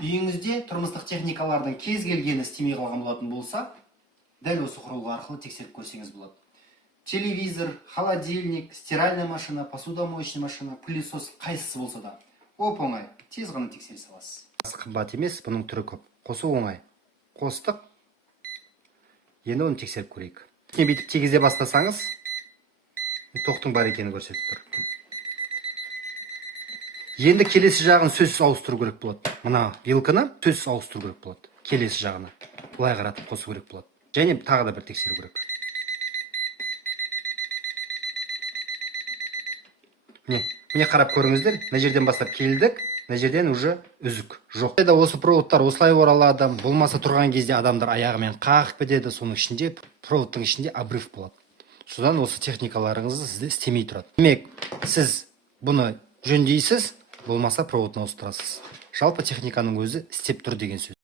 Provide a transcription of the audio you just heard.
Үйіңізде тұрмыстық техникалардың кез келгені істемей қалған болатын болса, дәл осы құрылғы арқылы тексеріп көрсеңіз болады. Телевизор, холодильник, стиральная машина, посудомоечная машина, пылесос қайсысы болса да оп-оңай тез ғана тексере саласыз. Қымбат емес, бұның түрі көп. Қосу оңай. Қостық. Енді оны тексеріп көрейік. Не бүйтіп тегізе бастасаңыз, тоқтың бар екені көрсетіп тұр. Енді келесі жағын сөзсіз ауыстыру керек болады. Мына вилканы сөзсіз ауыстыру керек болады. Келесі жағына былай қаратып қосу керек болады. Және тағы да бір тексеру керек. Міне қарап көріңіздер, мына жерден бастап келдік, мына жерден уже үзік жоқ. Осы проводтар осылай оралады, болмаса тұрған кезде адамдар аяғымен қағып кетеді, соның ішінде проводтың ішінде обрыв болады. Содан осы техникаларыңызды сізді істемей тұрады. Демек, сіз бұны жөндейсіз, болмаса проводын ауыстырасыз. Жалпы техниканың өзі істеп тұр деген сөз.